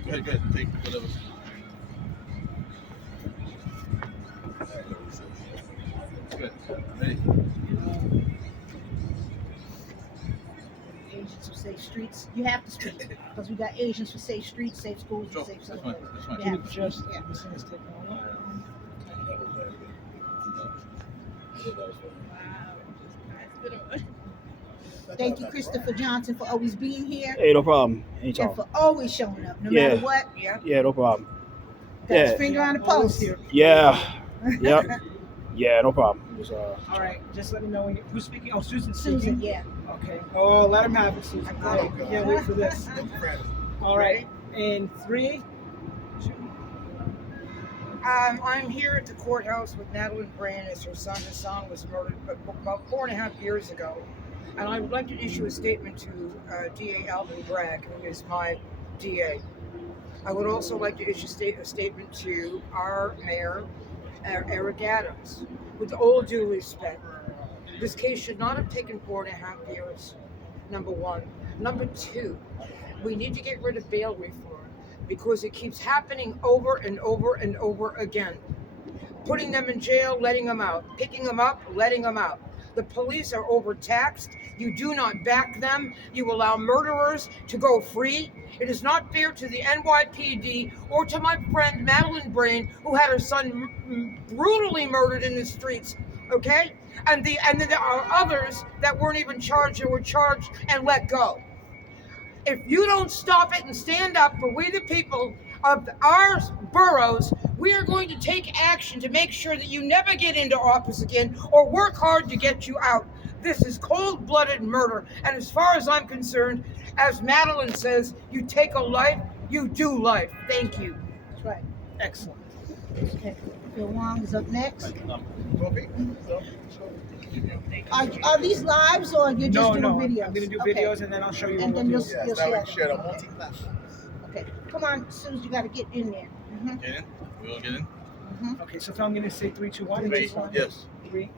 Good. Take whatever. Good. Ready? Asians who say streets. You have to speak because we got Asians who say streets, safe schools, Sure. safe That's somewhere. fine. That's fine. You have to Just speak. Yeah. Thank you, Christopher Johnson, for always being here Hey, no problem. and Anytime. for always showing up, no Yeah. matter what. Yeah. Yeah, no problem. Got his Yeah. finger on the pulse here. Yeah. Yep. Yeah, no problem. It was, All right, just let me know when you, who's speaking. Oh, Susan's Susan, speaking. yeah. Okay. Oh, let him have it, Susan. I got it. Can't wait for this. All right. In 3, 2. I'm here at the courthouse with Madeline Brand as her son. His son was murdered about 4.5 years ago. And I would like to issue a statement to DA Alvin Bragg, who is my DA. I would also like to issue a statement to our mayor, Eric Adams. With all due respect, this case should not have taken 4.5 years, number one. Number two, we need to get rid of bail reform because it keeps happening over and over and over again. Putting them in jail, letting them out. Picking them up, letting them out. The police are overtaxed. You do not back them. You allow murderers to go free. It is not fair to the NYPD or to my friend Madeline Brain, who had her son brutally murdered in the streets. Okay, and then there are others that weren't even charged and were charged and let go. If you don't stop it and stand up for we the people of our boroughs, we are going to take action to make sure that you never get into office again or work hard to get you out. This is cold-blooded murder. And as far as I'm concerned, as Madeline says, you take a life, you do life. Thank you. That's right. Excellent. Okay. Phil Wong is up next. Coffee? Are these lives or you're just doing videos? I'm going to do Okay. videos and then I'll show you And what then we'll you'll, do. you'll Now we share. can share the multi-platform. Okay. Come on, Susan, you got to get in there. Mm-hmm. Get in? We all get in? Okay, so I'm going to say 3, 2, 1. Ready? Yes. 3.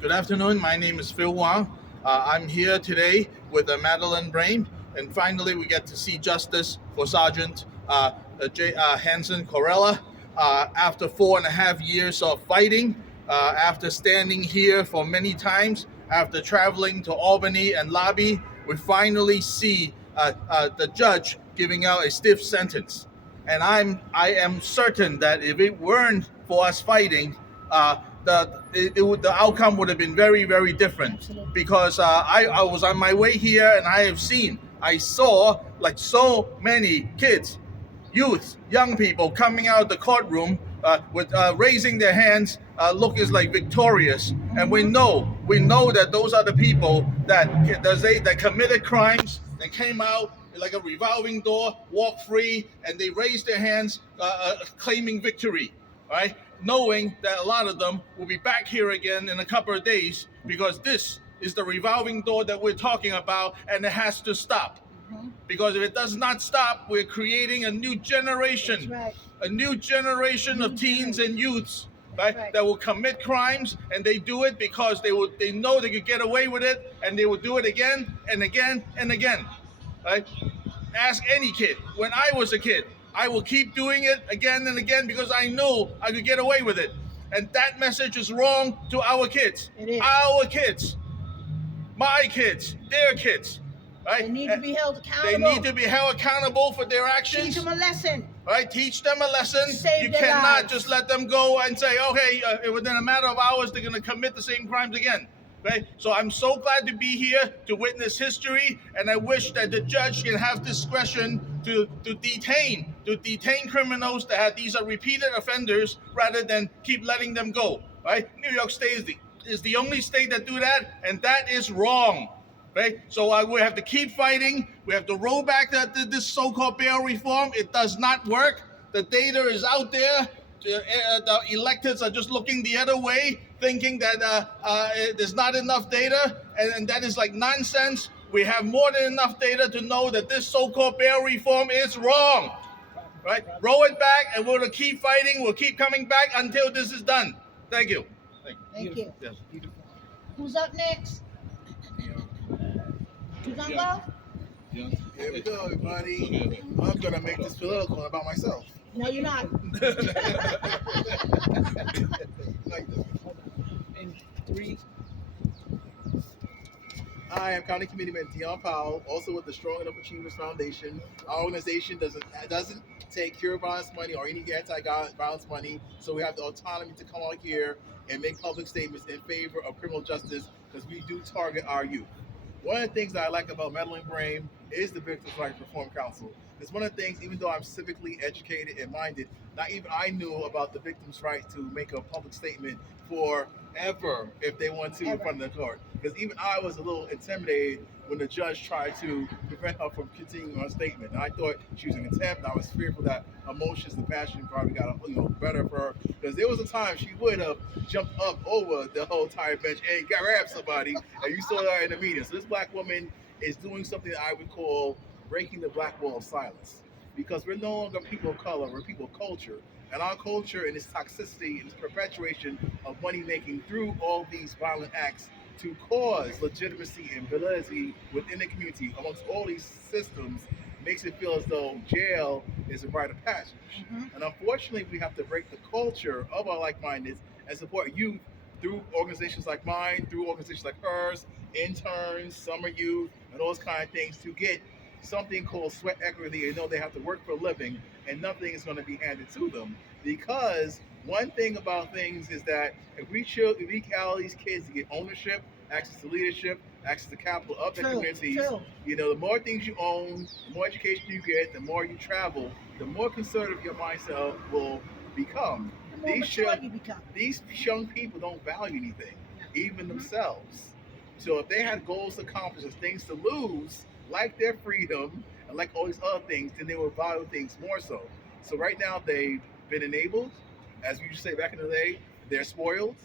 Good afternoon. My name is Phil Wang. I'm here today with Madeline Brain, and finally we get to see justice for Sergeant Hason Correa. After 4.5 years of fighting, after standing here for many times, after traveling to Albany and Lobby, we finally see the judge giving out a stiff sentence. And I am certain that if it weren't for us fighting, the outcome would have been very, very different. Absolutely. Because I was on my way here and I saw like so many kids, youth, young people coming out of the courtroom with raising their hands, looking like victorious. And we know that those are the people that committed crimes and came out like a revolving door, walk free, and they raised their hands, claiming victory, right? Knowing that a lot of them will be back here again in a couple of days, because this is the revolving door that we're talking about, and it has to stop. Because if it does not stop, we're creating a new generation, That's right. a new generation of teens and youths, right, Right. that will commit crimes, and they do it because they know they could get away with it, and they will do it again and again and again, right? Ask any kid. When I was a kid, I will keep doing it again and again because I know I could get away with it. And that message is wrong to our kids. It is. Our kids, my kids, their kids, right? They need to be held They accountable. need to be held accountable for their actions. Teach them a lesson. Right? Teach them a lesson. Save You their cannot lives. just let them go and say, okay, within a matter of hours, they're going to commit the same crimes again. Right? So I'm so glad to be here to witness history, and I wish that the judge can have discretion to detain criminals these are repeated offenders, rather than keep letting them go. Right? New York State is the only state that do that, and that is wrong. Right? So we have to keep fighting. We have to roll back this so-called bail reform. It does not work. The data is out there. The electeds are just looking the other way, thinking that there's not enough data, and that is like nonsense. We have more than enough data to know that this so-called bail reform is wrong. Right? Roll it back, and we're going to keep fighting. We'll keep coming back until this is done. Thank you. Thank you. Yes. Who's up next? You gonna go? Yeah. Here we go, everybody. I'm gonna make this political about myself. No, you're not. Like this. And 3. I am County Committeeman Dion Powell, also with the Strong Enough Achievers Foundation. Our organization doesn't take cure violence money or any anti-violence money, so we have the autonomy to come out here and make public statements in favor of criminal justice because we do target our youth. One of the things that I like about Madeline Brame is the Victims' Rights Reform Council. It's one of the things, even though I'm civically educated and minded, not even I knew about the victims' right to make a public statement forever if they want to in front of the court. Because even I was a little intimidated when the judge tried to prevent her from continuing her statement. And I thought she was in contempt. I was fearful that emotions and passion probably got better for her. Because there was a time she would have jumped up over the whole entire bench and grabbed somebody, and you saw that in the media. So this black woman is doing something that I would call breaking the black wall of silence. Because we're no longer people of color, we're people of culture. And our culture and its toxicity and its perpetuation of money making through all these violent acts to cause legitimacy and validity within the community amongst all these systems makes it feel as though jail is a rite of passage. And unfortunately, we have to break the culture of our like-mindedness and support youth through organizations like mine, through organizations like hers, interns, summer youth, and those kind of things to get something called sweat equity. They know they have to work for a living and nothing is going to be handed to them. Because one thing about things is that if we allow these kids to get ownership, access to leadership, access to capital of the communities, the more things you own, the more education you get, the more you travel, the more conservative your mindset will become. These young people don't value anything, even themselves. So if they had goals to accomplish and things to lose, like their freedom and like all these other things, then they will value things more so. So right now they've been enabled, as we used to say back in the day, they're spoiled,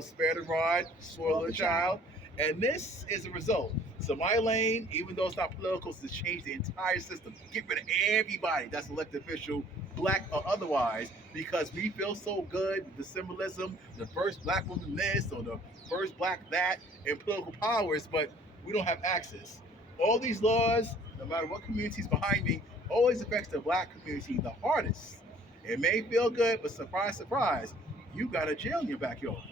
spare the rod, spoil the child. And this is a result. So my lane, even though it's not political, is to change the entire system. Get rid of everybody that's elected official, black or otherwise, because we feel so good with the symbolism, the first black woman this or the first black that, and political powers, but we don't have access. All these laws, no matter what community is behind me, always affects the black community the hardest. It may feel good, but surprise, surprise, you got a jail in your backyard.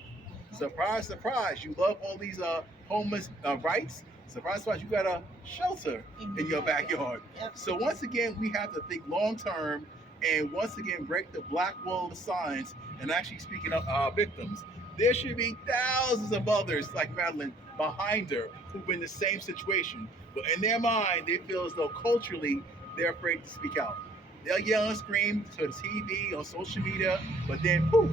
Surprise, surprise, you love all these homeless rights. Surprise, surprise, you got a shelter in your backyard. So once again, we have to think long term and once again break the black wall of silence and actually speaking of our victims. There should be thousands of others like Madeline behind her who've been in the same situation. But in their mind, they feel as though culturally they're afraid to speak out. They'll yell and scream to the TV, on social media, but then poof,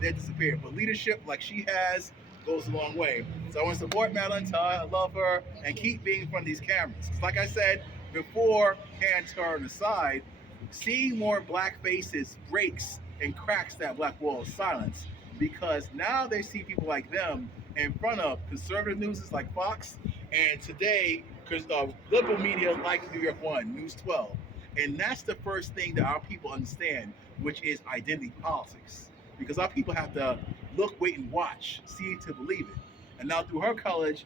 they disappear. But leadership like she has goes a long way. So I want to support Madeline, tell her I love her, and keep being in front of these cameras. Because like I said before, hand turn aside, seeing more black faces breaks and cracks that black wall of silence. Because now they see people like them in front of conservative news like Fox, and today, because liberal media like New York One, News 12. And that's the first thing that our people understand, which is identity politics. Because our people have to look, wait, and watch, see to believe it. And now through her courage,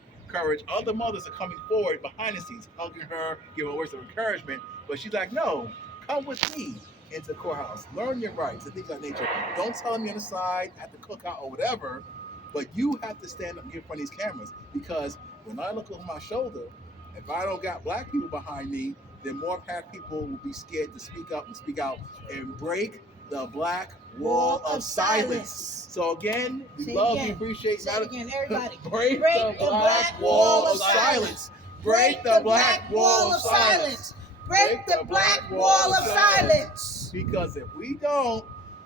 other mothers are coming forward behind the scenes, hugging her, giving her words of encouragement. But she's like, no, come with me into the courthouse, learn your rights and things of that nature. Don't tell me on the side at the cookout or whatever, but you have to stand up and get in front of these cameras. Because when I look over my shoulder, if I don't got black people behind me, then more black people will be scared to speak up and break the black wall of silence. So again, we appreciate Say it again, everybody. Break the black wall of silence. Break the black wall of silence. Break the black wall of silence. Because if we don't,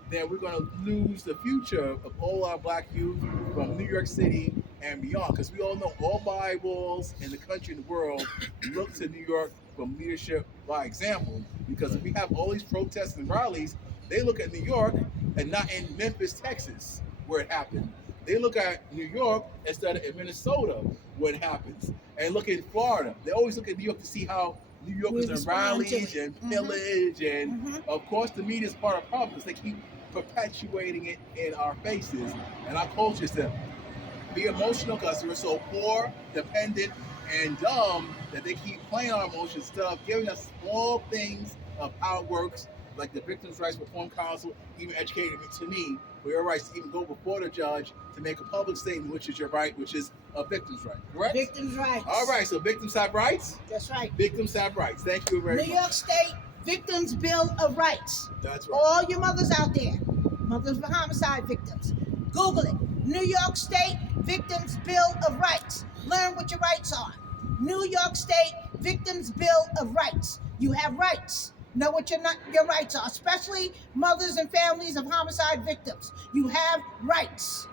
then we're going to lose the future of all our black youth from New York City and beyond. Because we all know all Bibles in the country and the world look to New York from leadership by example. Because if we have all these protests and rallies, they look at New York and not in Memphis, Texas, where it happened. They look at New York instead of in Minnesota, where it happens. And look at Florida. They always look at New York to see how New Yorkers and rallies and pillage. And of course, the media is part of the problem because they keep perpetuating it in our faces. And our culture is to be emotional because we're so poor, dependent, and dumb that they keep playing our emotions instead of giving us small things of how it works, like the Victims' Rights Reform Council, even educated to me for your rights to even go before the judge to make a public statement, which is your right, which is a victim's right. Correct? Victims' rights. All right, so victims have rights. That's right. Victims have rights. Thank you very New much. York State Victims Bill of Rights. That's right. All your mothers out there, mothers of homicide victims, Google it. New York State Victims Bill of Rights. Learn what your rights are. New York State Victims Bill of Rights. You have rights. Know what your rights are, especially mothers and families of homicide victims. You have rights.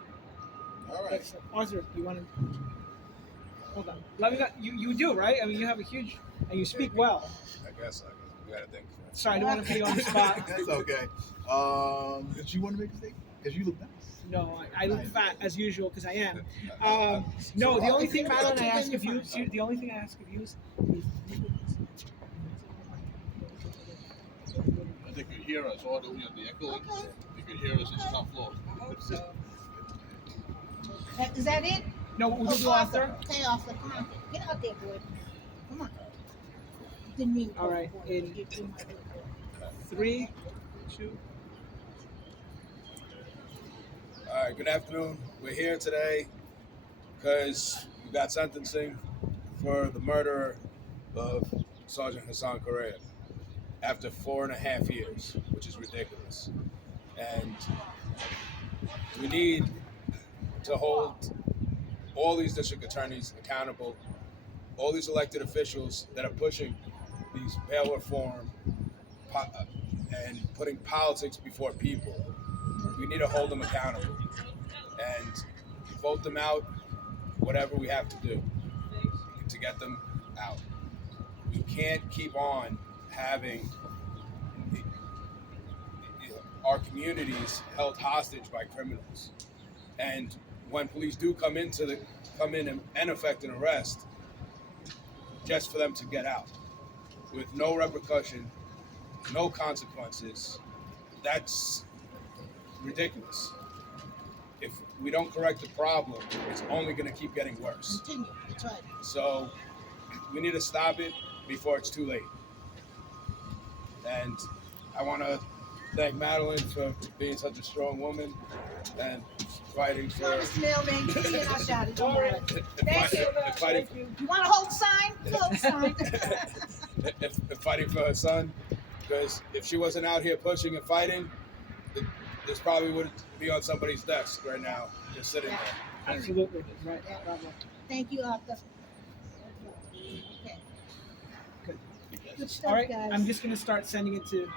All right. Excellent. Arthur, you want to? Hold on. Let me. You do, right? I mean, you have a huge, and you speak well. I guess we gotta think. Sorry, I don't want to put you on the spot. That's okay. Did you want to make a statement? Because you look nice. No, I look fat as usual because I am. No, the only thing, Madeline, I ask of you, the only thing I ask of you is. They could hear us all the way on the echo. Okay. They could hear us in the top floor. I hope so. Is that it? No, we'll do Arthur. Okay, Arthur, come on. Get out there, boy. Come on. Didn't mean to All right, boy. in- Give you my little boy. 3, 2. All right, good afternoon. We're here today because we got sentencing for the murder of Sergeant Hason Correa after 4.5 years, which is ridiculous. And we need to hold all these district attorneys accountable, all these elected officials that are pushing these bail reform and putting politics before people. We need to hold them accountable and vote them out, whatever we have to do to get them out. We can't keep on having our communities held hostage by criminals. And when police do come in and effect an arrest, just for them to get out with no repercussion, no consequences, that's ridiculous. If we don't correct the problem, it's only going to keep getting worse. Continue. That's right. So we need to stop it before it's too late. And I want to thank Madeline for being such a strong woman and fighting for. Mr. Mailman, give me our shot. Don't worry. Thank you. Fighting, You want to hold the sign? Hold the sign. fighting for her son, because if she wasn't out here pushing and fighting, this probably would be on somebody's desk right now, just sitting there. Absolutely. Right. Bravo. Thank you, Arthur. Okay. Good. Good stuff, All right, guys. I'm just going to start sending it to